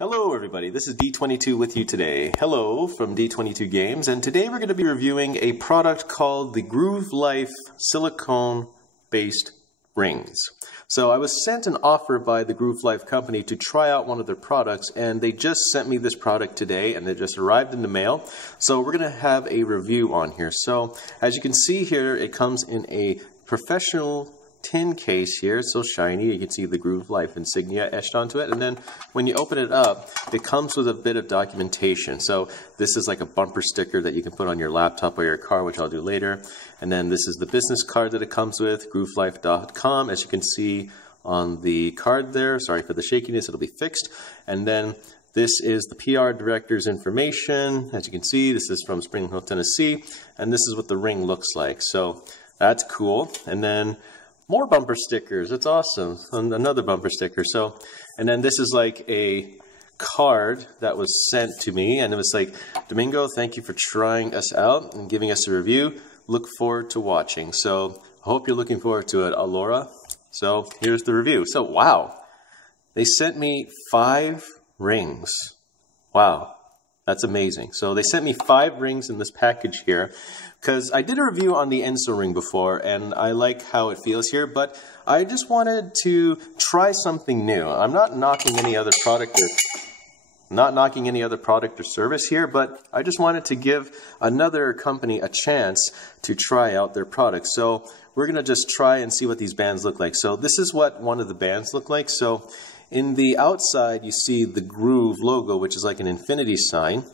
Hello everybody, this is D22 with you today. Hello from D22 Games, and today we're going to be reviewing a product called the Groove Life silicone-based rings. So I was sent an offer by the Groove Life company to try out one of their products, and they just sent me this product today, and it just arrived in the mail. So we're going to have a review on here. So as you can see here, it comes in a professional tin case here. It's so shiny. You can see the Groove Life insignia etched onto it, and then when you open it up, it comes with a bit of documentation. So this is like a bumper sticker that you can put on your laptop or your car, which I'll do later. And then this is the business card that it comes with, groovelife.com, as you can see on the card there. Sorry for the shakiness, it'll be fixed. And then this is the PR director's information. As you can see, this is from Spring Hill, Tennessee, and this is what the ring looks like. So that's cool. And then more bumper stickers. It's awesome. Another bumper sticker. So, and then this is like a card that was sent to me, and it was like, Domingo, thank you for trying us out and giving us a review. Look forward to watching. So I hope you're looking forward to it, Alora. So here's the review. So wow, they sent me 5 rings. Wow, that's amazing. So they sent me 5 rings in this package here, because I did a review on the Enso ring before, and I like how it feels here, but I just wanted to try something new. I'm not knocking any other product or service here, but I just wanted to give another company a chance to try out their product. So we're going to just try and see what these bands look like. So this is what one of the bands look like. So in the outside, you see the Groove logo, which is like an infinity sign.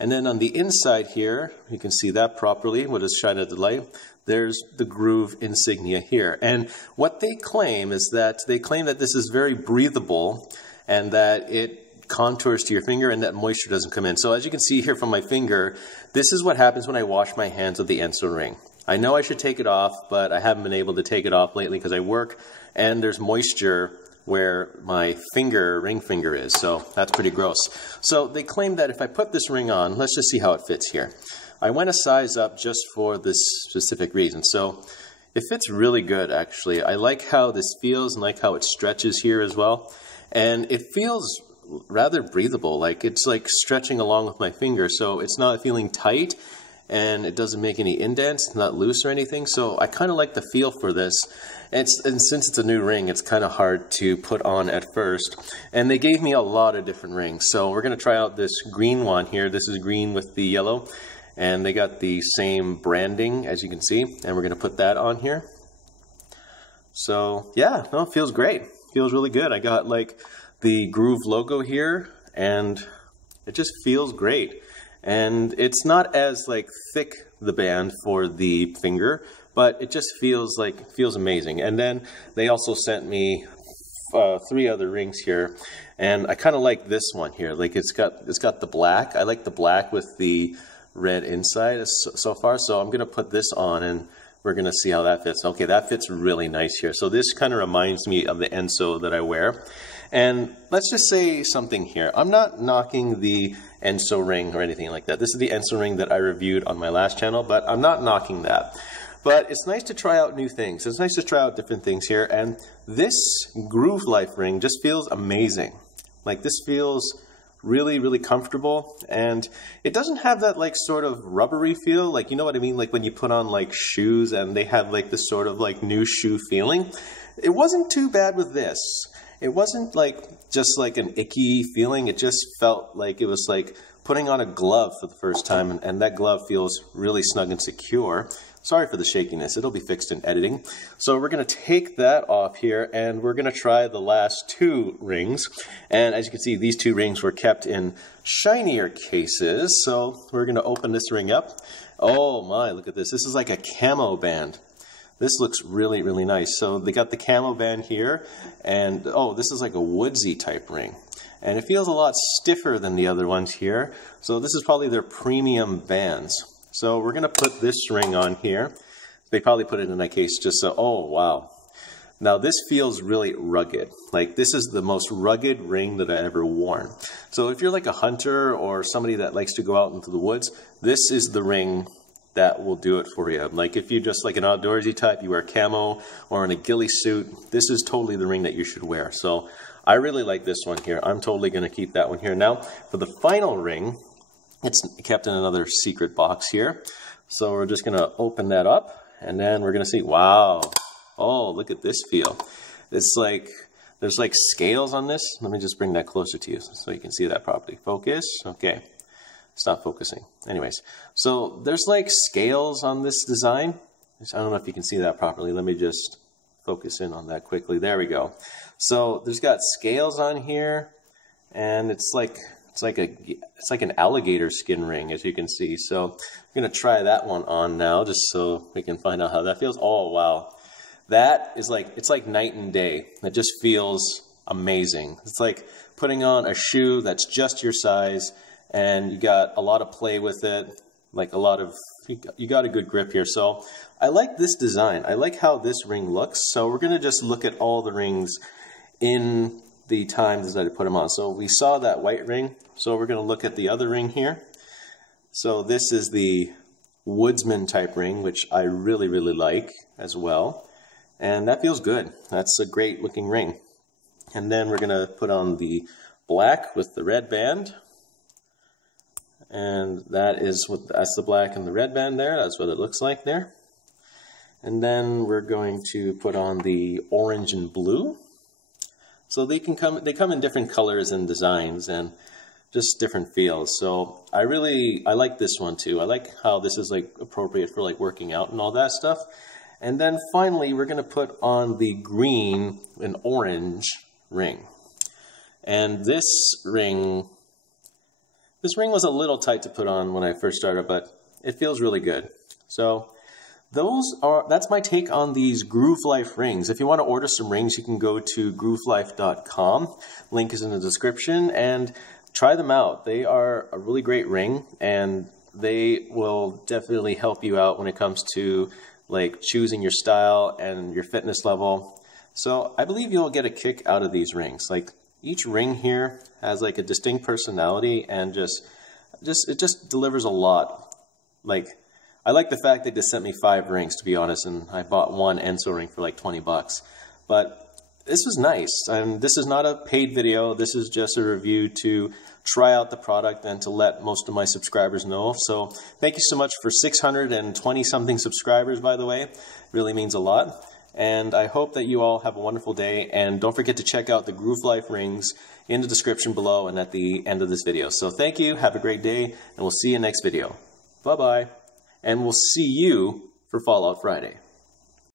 And then on the inside here, you can see that properly, what is shining at the light. There's the Groove insignia here. And what they claim is that this is very breathable and that it contours to your finger and that moisture doesn't come in. So as you can see here from my finger, this is what happens when I wash my hands with the Enso ring. I know I should take it off, but I haven't been able to take it off lately because I work and there's moisture where my ring finger is, so that's pretty gross. So they claim that if I put this ring on, let's just see how it fits here. I went a size up just for this specific reason. So it fits really good, actually. I like how this feels and like how it stretches here as well. And it feels rather breathable, like it's like stretching along with my finger, so it's not feeling tight and it doesn't make any indents, it's not loose or anything. So I kind of like the feel for this. And since it's a new ring, it's kind of hard to put on at first. And they gave me a lot of different rings. So we're going to try out this green one here. This is green with the yellow. And they got the same branding, as you can see. And we're going to put that on here. So yeah, no, it feels great. Feels really good. I got like the Groove logo here, and it just feels great. And it's not as like thick, the band for the finger, but it just feels amazing. And then they also sent me 3 other rings here, and I kind of like this one here. Like it's got the black. I like the black with the red inside so far. So I'm gonna put this on, and we're gonna see how that fits. Okay, that fits really nice here. So this kind of reminds me of the Enso that I wear. And let's just say something here. I'm not knocking the Enso ring or anything like that. This is the Enso ring that I reviewed on my last channel, but I'm not knocking that. But it's nice to try out new things. It's nice to try out different things here. And this Groove Life ring just feels amazing. Like this feels really, really comfortable. And it doesn't have that like sort of rubbery feel. Like, you know what I mean? Like when you put on like shoes and they have like this sort of like new shoe feeling. It wasn't too bad with this. It wasn't like just like an icky feeling. It just felt like it was like putting on a glove for the first time, and that glove feels really snug and secure. Sorry for the shakiness. It'll be fixed in editing. So we're going to take that off here, and we're going to try the last 2 rings. And as you can see, these 2 rings were kept in shinier cases. So we're going to open this ring up. Oh my, look at this. This is like a camo band. This looks really, really nice. So they got the camo band here, and oh, this is like a woodsy type ring. And it feels a lot stiffer than the other ones here. So this is probably their premium bands. So we're gonna put this ring on here. They probably put it in that case just so, oh wow. Now this feels really rugged. Like this is the most rugged ring that I ever worn. So if you're like a hunter or somebody that likes to go out into the woods, this is the ring that will do it for you. Like if you're just like an outdoorsy type, you wear camo or in a ghillie suit, this is totally the ring that you should wear. So I really like this one here. I'm totally going to keep that one here. Now, for the final ring, it's kept in another secret box here. So we're just going to open that up, and then we're going to see, wow. Oh, look at this feel. It's like, there's like scales on this. Let me just bring that closer to you so you can see that properly. Focus. Okay. Stop focusing. Anyways, so there's like scales on this design. I don't know if you can see that properly. Let me just focus in on that quickly. There we go. So there's got scales on here, and it's like an alligator skin ring, as you can see. So I'm gonna try that one on now, just so we can find out how that feels. Oh wow, that is like, it's like night and day. It just feels amazing. It's like putting on a shoe that's just your size, and you got a lot of play with it, like a lot of, you got a good grip here. So I like this design. I like how this ring looks. So we're gonna just look at all the rings in the times that I put them on. So we saw that white ring. So we're gonna look at the other ring here. So this is the woodsman type ring, which I really, really like as well. And that feels good. That's a great looking ring. And then we're gonna put on the black with the red band. And that's the black and the red band there. That's what it looks like there. And then we're going to put on the orange and blue. So they come in different colors and designs and just different feels. So I like this one too. I like how this is like appropriate for like working out and all that stuff. And then finally, we're going to put on the green and orange ring. And this ring was a little tight to put on when I first started, but it feels really good. So that's my take on these Groove Life rings. If you want to order some rings, you can go to groovelife.com. Link is in the description, and try them out. They are a really great ring, and they will definitely help you out when it comes to like choosing your style and your fitness level. So I believe you'll get a kick out of these rings. Like each ring here has like a distinct personality, and it just delivers a lot. Like, I like the fact they just sent me 5 rings, to be honest, and I bought one Enso ring for like 20 bucks. But this was nice. And this is not a paid video. This is just a review to try out the product and to let most of my subscribers know. So thank you so much for 620 something subscribers, by the way. It really means a lot. And I hope that you all have a wonderful day. And don't forget to check out the Groove Life rings in the description below and at the end of this video. So thank you. Have a great day, and we'll see you next video. Bye-bye. And we'll see you for Fallout Friday.